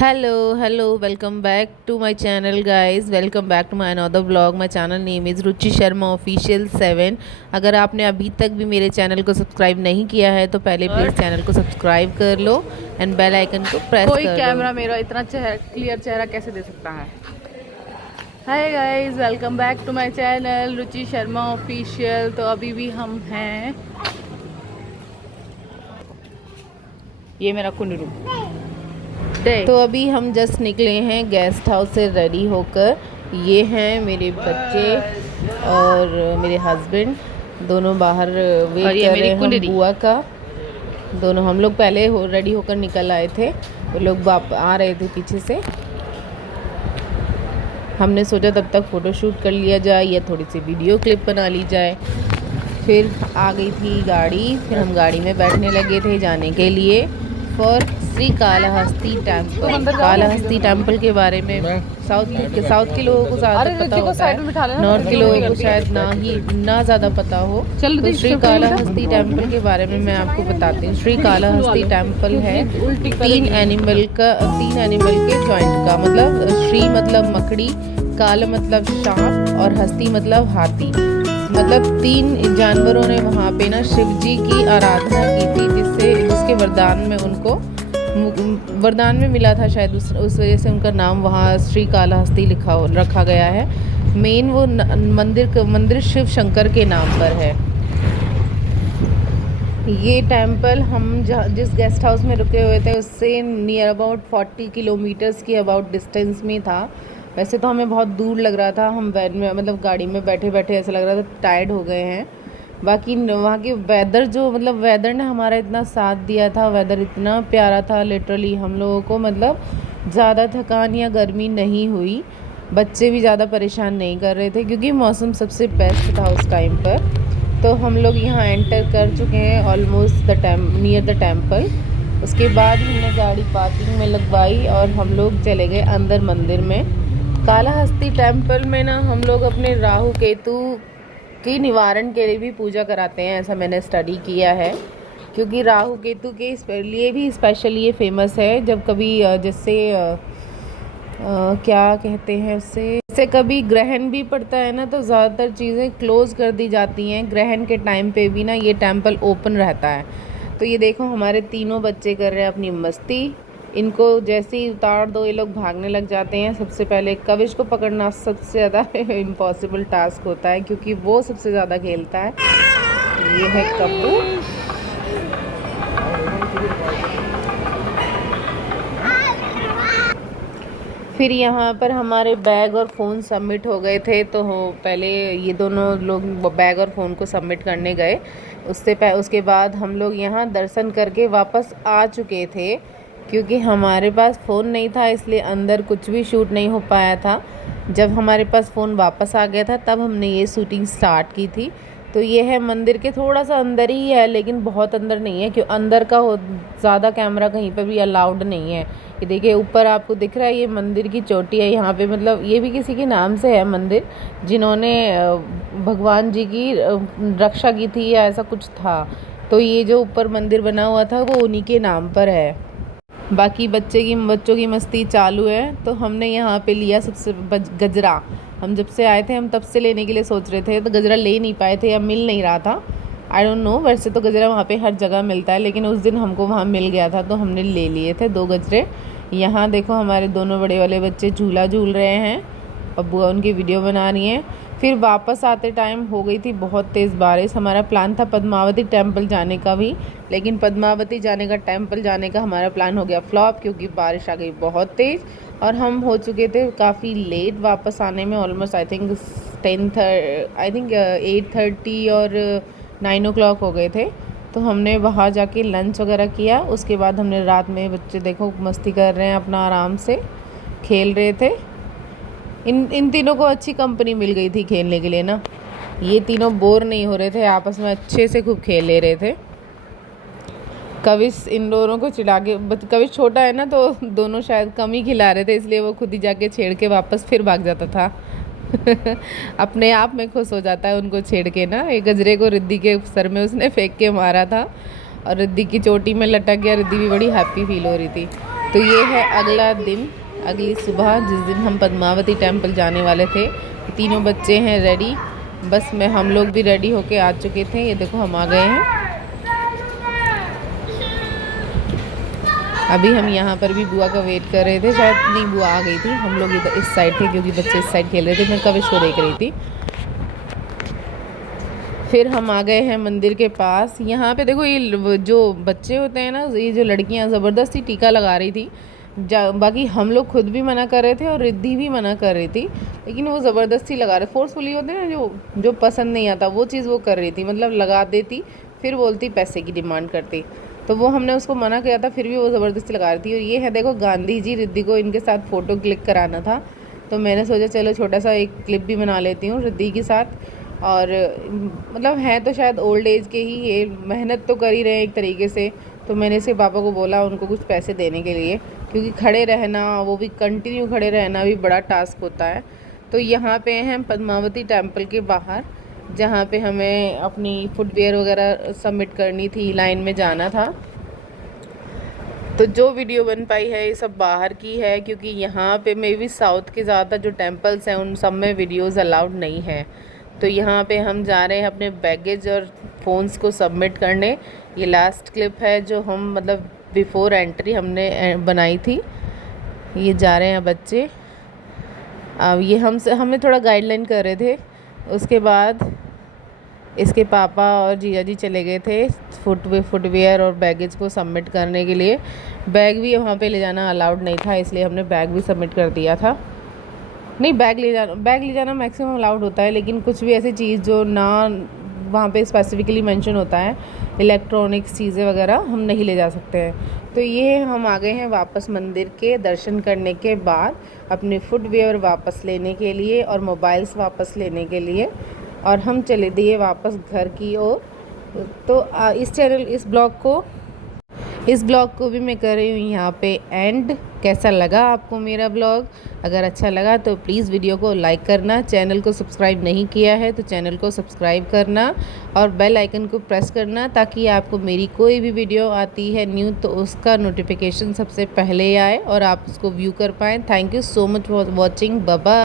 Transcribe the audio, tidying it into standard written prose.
Hello, welcome back to my channel guys. Welcome back to my another vlog. My channel name is Ruchi Sharma official 7। अगर आपने अभी तक भी मेरे channel को सब्सक्राइब नहीं किया है तो पहले प्लीज़ चैनल को सब्सक्राइब कर लो एंड बेल आइकन को प्रेस कोई कर लो। कैमरा मेरा इतना क्लियर चेहरा कैसे दे सकता है। Hi guys, welcome back to my channel Ruchi Sharma official. तो अभी भी हम हैं, ये मेरा कुंडरू। तो अभी हम जस्ट निकले हैं गेस्ट हाउस से रेडी होकर। ये हैं मेरे बच्चे और मेरे हस्बैंड, दोनों बाहर वेट कर रहे हैं हम बुआ का। दोनों हम लोग पहले रेडी होकर निकल आए थे, वो लोग आ रहे थे पीछे से। हमने सोचा तब तक फ़ोटो शूट कर लिया जाए या थोड़ी सी वीडियो क्लिप बना ली जाए। फिर आ गई थी गाड़ी, फिर हम गाड़ी में बैठने लगे थे जाने के लिए for Shri Kalahasti temple. Kalahasti temple के बारे में साउथ के लोगों को ज़्यादा पता होता है, नॉर्थ के लोगों को शायद ना ज़्यादा पता हो। तो श्री कालहस्ती टेम्पल के बारे में मैं आपको बताती हूँ। श्री कालहस्ती टेम्पल है तीन एनिमल के जॉइंट का, मतलब श्री मतलब मकड़ी, काल मतलब सांप और हस्ती मतलब हाथी। मतलब तीन जानवरों ने वहाँ पे ना शिव जी की आराधना की थी, जिसके वरदान में मिला था शायद, उस वजह से उनका नाम वहाँ श्री कालहस्ती रखा गया है। मेन वो मंदिर शिव शंकर के नाम पर है। ये टेम्पल हम जिस गेस्ट हाउस में रुके हुए थे उससे नियर अबाउट 40 किलोमीटर्स की अबाउट डिस्टेंस में था। वैसे तो हमें बहुत दूर लग रहा था, हम वैन में मतलब गाड़ी में बैठे बैठे ऐसा लग रहा था टायर्ड हो गए हैं। बाकी वहाँ के वेदर ने हमारा इतना साथ दिया था, वेदर इतना प्यारा था, लिटरली हम लोगों को मतलब ज़्यादा थकान या गर्मी नहीं हुई। बच्चे भी ज़्यादा परेशान नहीं कर रहे थे क्योंकि मौसम सबसे बेस्ट था उस टाइम पर। तो हम लोग यहाँ एंटर कर चुके हैं ऑलमोस्ट नियर द टेम्पल। उसके बाद हमने गाड़ी पार्किंग में लगवाई और हम लोग चले गए अंदर मंदिर में। कालहस्ती टेम्पल में ना हम लोग अपने राहु केतु की निवारण के लिए भी पूजा कराते हैं, ऐसा मैंने स्टडी किया है। क्योंकि राहु केतु के लिए भी स्पेशली ये फेमस है। जब कभी जैसे क्या कहते हैं उससे कभी ग्रहण भी पड़ता है ना, तो ज़्यादातर चीज़ें क्लोज़ कर दी जाती हैं। ग्रहण के टाइम पे भी ना ये टेम्पल ओपन रहता है। तो ये देखो हमारे तीनों बच्चे कर रहे हैं अपनी मस्ती। इनको जैसे ही उतार दो ये लोग भागने लग जाते हैं। सबसे पहले कविश को पकड़ना सबसे ज़्यादा इम्पॉसिबल टास्क होता है क्योंकि वो सबसे ज़्यादा खेलता है। ये है कप्पू। फिर यहाँ पर हमारे बैग और फ़ोन सबमिट हो गए थे, तो पहले ये दोनों लोग बैग और फ़ोन को सबमिट करने गए। उसके बाद हम लोग यहाँ दर्शन करके वापस आ चुके थे। क्योंकि हमारे पास फ़ोन नहीं था इसलिए अंदर कुछ भी शूट नहीं हो पाया था। जब हमारे पास फ़ोन वापस आ गया था तब हमने ये शूटिंग स्टार्ट की थी। तो ये है मंदिर के थोड़ा सा अंदर ही है, लेकिन बहुत अंदर नहीं है, क्योंकि अंदर का ज़्यादा कैमरा कहीं पर भी अलाउड नहीं है। ये देखिए ऊपर आपको दिख रहा है, ये मंदिर की चोटी है। यहाँ पे मतलब ये भी किसी के नाम से है मंदिर, जिन्होंने भगवान जी की रक्षा की थी या ऐसा कुछ था। तो ये जो ऊपर मंदिर बना हुआ था वो उन्हीं के नाम पर है। बाकी बच्चों की मस्ती चालू है। तो हमने यहाँ पे लिया सबसे गजरा। हम जब से आए थे हम तब से लेने के लिए सोच रहे थे, तो गजरा ले नहीं पाए थे या मिल नहीं रहा था। आई डोंट नो, वैसे तो गजरा वहाँ पे हर जगह मिलता है, लेकिन उस दिन हमको वहाँ मिल गया था तो हमने ले लिए थे 2 गजरे। यहाँ देखो हमारे दोनों बड़े वाले बच्चे झूला झूल रहे हैं और बुआ उनकी वीडियो बना रही हैं। फिर वापस आते टाइम हो गई थी बहुत तेज़ बारिश। हमारा प्लान था पद्मावती टेम्पल जाने का भी, लेकिन पद्मावती टेम्पल जाने का हमारा प्लान हो गया फ्लॉप क्योंकि बारिश आ गई बहुत तेज़। और हम हो चुके थे काफ़ी लेट वापस आने में, ऑलमोस्ट आई थिंक 8:30 और 9 o'clock हो गए थे। तो हमने वहाँ जाके लंच वगैरह किया। उसके बाद हमने रात में, बच्चे देखो मस्ती कर रहे हैं अपना, आराम से खेल रहे थे। इन तीनों को अच्छी कंपनी मिल गई थी खेलने के लिए ना। ये तीनों बोर नहीं हो रहे थे, आपस में अच्छे से खूब खेल ले रहे थे। कविश इन दोनों को चिढ़ा के, कविश छोटा है ना तो दोनों शायद कम ही खिला रहे थे, इसलिए वो खुद ही जाके छेड़ के वापस फिर भाग जाता था। अपने आप में खुश हो जाता है उनको छेड़ के ना। एक गजरे को रिद्धि के सर में उसने फेंक के मारा था और रिद्धि की चोटी में लटक गया। रिद्धि भी बड़ी हैप्पी फील हो रही थी। तो ये है अगला दिन, अगली सुबह जिस दिन हम पद्मावती टेम्पल जाने वाले थे। तीनों बच्चे हैं रेडी, बस हम लोग भी रेडी होके आ चुके थे। ये देखो हम आ गए हैं। अभी हम यहाँ पर भी बुआ का वेट कर रहे थे, शायद नहीं बुआ आ गई थी, हम लोग इधर इस साइड थे क्योंकि बच्चे इस साइड खेल रहे थे। मैं कविश को देख रही थी। फिर हम आ गए हैं मंदिर के पास। यहाँ पे देखो ये जो बच्चे होते हैं ना, ये जो लड़कियाँ ज़बरदस्ती टीका लगा रही थी। बाकी हम लोग खुद भी मना कर रहे थे और रिद्धि भी मना कर रही थी, लेकिन वो ज़बरदस्ती लगा रहे, फोर्सफुली होते हैं ना, जो पसंद नहीं आता वो चीज़ वो कर रही थी। मतलब लगा देती, फिर बोलती पैसे की डिमांड करती। तो वो हमने उसको मना किया था, फिर भी वो ज़बरदस्ती लगा रही थी। और ये है देखो गांधी जी, रिद्धि को इनके साथ फ़ोटो क्लिक कराना था, तो मैंने सोचा चलो छोटा सा एक क्लिप भी बना लेती हूँ रिद्धि के साथ। और मतलब हैं तो शायद ओल्ड एज के ही, ये मेहनत तो कर ही रहे हैं एक तरीके से। तो मैंने इसके पापा को बोला उनको कुछ पैसे देने के लिए, क्योंकि खड़े रहना, वो भी कंटिन्यू खड़े रहना भी बड़ा टास्क होता है। तो यहाँ पे हैं पद्मावती टेम्पल के बाहर, जहाँ पे हमें अपनी फुटवेयर वगैरह सबमिट करनी थी, लाइन में जाना था। तो जो वीडियो बन पाई है ये सब बाहर की है, क्योंकि यहाँ पे मे भी साउथ के ज़्यादा जो टेम्पल्स हैं उन सब में वीडियोज़ अलाउड नहीं है। तो यहाँ पे हम जा रहे हैं अपने बैगेज और फ़ोन्स को सबमिट करने। ये लास्ट क्लिप है जो हम मतलब बिफ़ोर एंट्री हमने बनाई थी। ये जा रहे हैं बच्चे। अब ये हमें थोड़ा गाइडलाइन कर रहे थे। उसके बाद इसके पापा और जीजा जी चले गए थे फुटवेयर और बैगेज को सबमिट करने के लिए। बैग भी वहाँ पे ले जाना अलाउड नहीं था, इसलिए हमने बैग भी सबमिट कर दिया था। नहीं, बैग ले जाना मैक्सिमम अलाउड होता है, लेकिन कुछ भी ऐसी चीज़ जो ना वहाँ पे स्पेसिफिकली मेंशन होता है, इलेक्ट्रॉनिक्स चीज़ें वगैरह, हम नहीं ले जा सकते हैं। तो ये हम आ गए हैं वापस मंदिर के दर्शन करने के बाद अपने फुटवेयर वापस लेने के लिए और मोबाइल्स वापस लेने के लिए, और हम चले दिए वापस घर की ओर। तो इस ब्लॉग को भी मैं कर रही हूँ यहाँ पे एंड। कैसा लगा आपको मेरा ब्लॉग? अगर अच्छा लगा तो प्लीज़ वीडियो को लाइक करना, चैनल को सब्सक्राइब नहीं किया है तो चैनल को सब्सक्राइब करना और बेल आइकन को प्रेस करना, ताकि आपको मेरी कोई भी वीडियो आती है न्यू तो उसका नोटिफिकेशन सबसे पहले आए और आप उसको व्यू कर पाएँ। Thank you so much for watching. Bye bye.